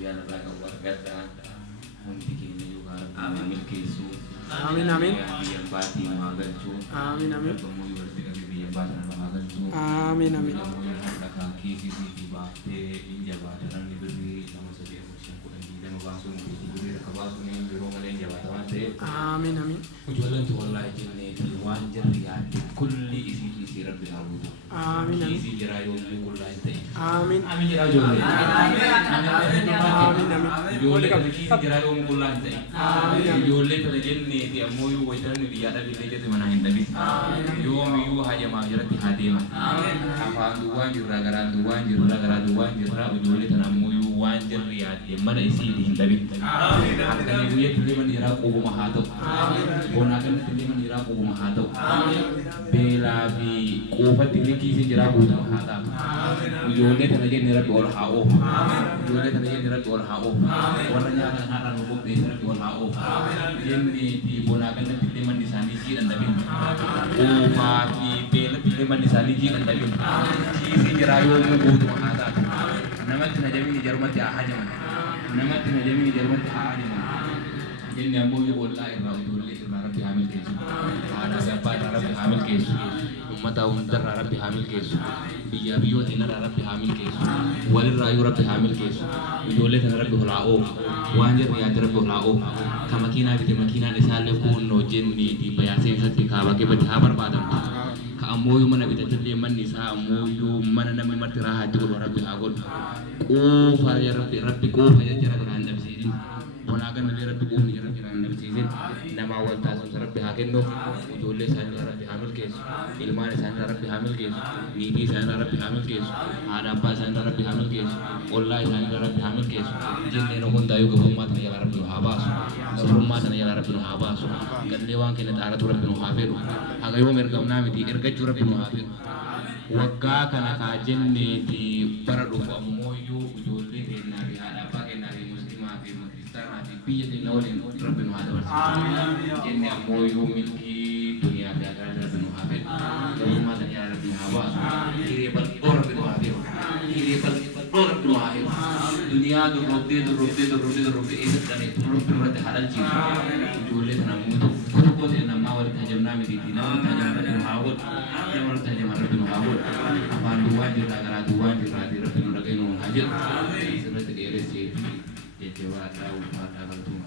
guyyaa irraa qabu argadhaa. Hundi keenya yookaan rabbi milkeessu. Amiin amiin. Biyya baatii nu haa galchu. Amiin amiin. Rabbamoo yoo walitti qabee biyya baatii nu haa galchu. Amiin amiin. Rabbamoo yoo har'a kiisii baaftee ija baate namni birrii nama sadii afurii kudhanii nama baasuun birrii akka baasuun yeroo malee ija baata waan ta'eef. Amiin amiin. Ijoolleen wallaahi jennee waan jirri yaadde kulli isii rabbi haa buutu. Amiin amiin. Isii jiraa yoo qullaa hin ta'e. Amiin. Amiin jiraa ijoollee. Amiin amiin. Ijoollee kana isii jiraa yoo qullaa hin ta'e. Amiin. Ijoollee kana jenneeti ammoo yoo wayitanii biyyaa dhabillee jette mana hin dhabin. Yoomiyyuu hajamaa jalatti haa deeman. Afaan duwwaan jirra garaan duwwaan jirra garaa duwwaan jirra ijoollee kana ammoo yoo waan jirri yaadde mana isii hin dhabin. Akkanii guyyatti illee manni jiraa qubuma haa ta'u. Bonaa kanatti illee manni jiraa qubuma haa ta'u. Beelaa fi quufatti illee kiisiin jiraa guutama haa ta'u. Ijoollee kana jenne rabbi ol haa oofu. Ijoollee kana jenne rabbi ol haa oofu. Warra nyaatan haadhaan nu qopheesse rabbi ol haa oofu. Jenneeti bonaa kanatti illee manni isaanii jiidhan dhabin. Quufaa fi beelatti illee manni isaanii jiidhan dhabin. Kiisiin jiraa yoo guutama haa ta'u. Namatti na jabini jarumatti haa hajaman. Namatti na jabini jarumatti haa hajaman. Jenne ammoo yoo ollaa irraa ijoollee irraa rabbi haa milkeessu. Haadhaa fi abbaa irraa rabbi haa milkeessu. Ummata hundarraa rabbi haa milkeessu. Biyya biyyoota irraa rabbi haa milkeessu. Walirraa yoo rabbi haa milkeessu. Ijoollee kana rabbi ol haa oofu. Waan jirri yaadde rabbi ol haa oofu. Ka makiinaa bite makiinaan isaallee kunnoo jenniiti bayaasee isatti kaabakee bade haa barbaadamu. Ka ammoo yoo mana bitatillee manni isaa ammoo yoo mana namni marti raahaatti godhu rabbi haa godhu. Quufa rabbi quufa jira biraan dhabsiisin. Bonaa kanallee rabbi quufni jira biraan dhabsiisin. Namaa wal taasisu rabbi haa kennuuf. Ijoollee isaanii rabbi haa milkeessu. Ilmaan isaanii rabbi haa milkeessu. Niitii isaanii rabbi haa milkeessu. Haadha abbaa isaanii rabbi haa milkeessu. Ollaa isaanii rabbi haa milkeessu. Jenneen hundaayuu gabummaa tana jala rabbi nu haa baasu. Sabrummaa tana jala rabbi nu haa baasu. Gallee waan kenna xaaratu rabbi nu haa fedhu. Haga yoom ergamnaa miti ergachuu rabbi nu haa fedhu. Waggaa kana kaa jenneeti bara dhufu ammooyyuu ijoollee kennaa fi haadha abbaa kennaa fi musliimaa fi kiristaanaa fi biyya keenya waliin rabbi nu haa dabarsu. Jenne ammooyyuu milkii duniyaa fi akhiraa rabbi nu haa fedhu. Sabrummaa tana jala rabbi nu haa baasu. Hiree bal'oo rabbi nu haa fedhu. Hiree bal'oo rabbi nu haa fedhu. Duniyaa durroobdee eessatti dhanee durroobdee irratti haa dhalchiisu. Ijoollee kana muutu tokko ta'e namaa walitti hajamnaa mitiiti. Nama walitti hajaman rabbi nu haa godhu. Nama walitti hajaman rabbi nu haa godhu. Afaan duwwaan jirraa garaa duwwaan jirraati rabbi nu dhaga'e nu haa jedhu. Sirriitti dheeressee fi jajjabaadhaa ulfaataa galtuma.